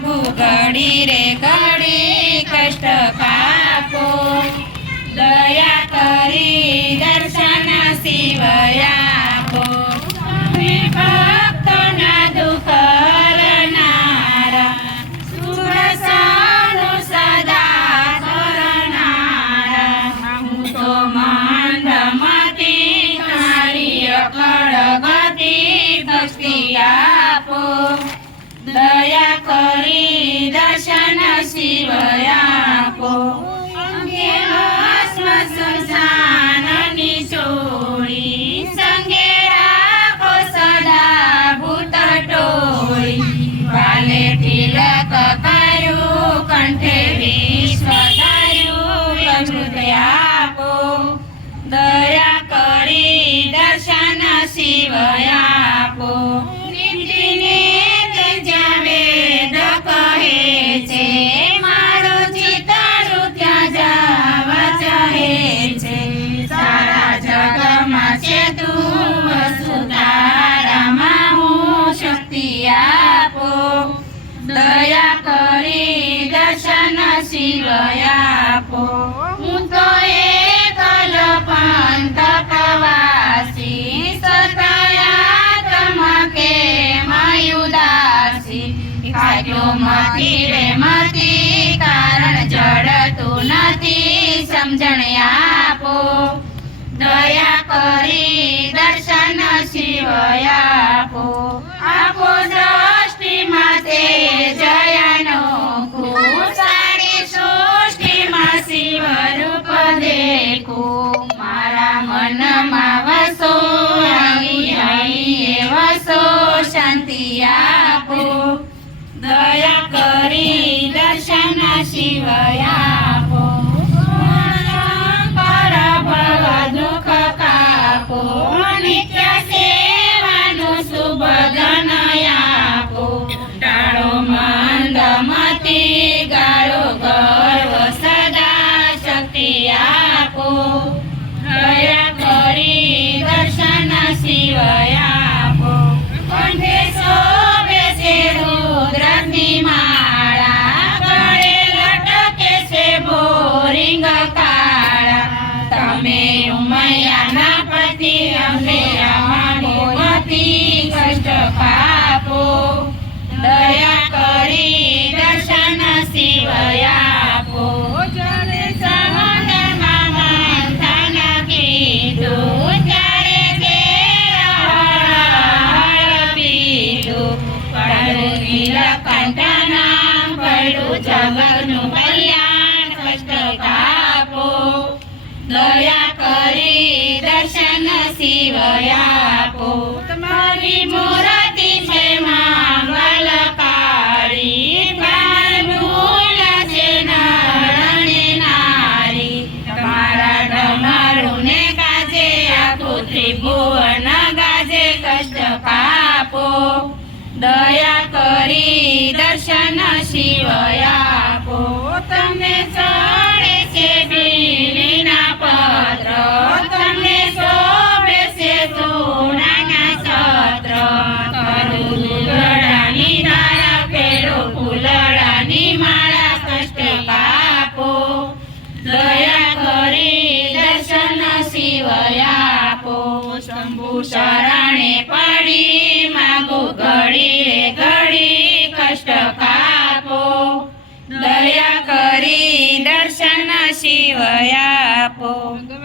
માગુ ઘડી રે ઘડી કષ્ટ પાપો દયા કરી દર્શન શિવયાપો તમે ભક્તોના દુઃખ હરનારા શુભ સાનું સદા કરનારા હું તો દયા કરી દર્શન શિવયાપો દર્શન શિવયાપો. હું તો એકલ પંથ પ્રવાસી કારણ જડતું નથી. સમજણ આપો. દયા કરી દયા કરી દર્શન શિવયાપો શંકર પતિ અમે અમારી કષ્ટ પાપો દયા કરી દર્શન શિવયાપો જને સમંદરમાં મંથન કીધું. ત્યારે ઘેર હળ પીધું. શિવયાપો તમારી મોરતી છે છે નરણે નારી, તમારા ડમરું ને ગાજે આખું ગાજે કષ્ટ પાપો. દયા કરી દર્શન શિવયાપો, તમને ચડે છે બીલીના શંભુ શરણે પડી માગો ઘડી ઘડી કષ્ટ કાપો. દયા કરી દર્શન શિવયા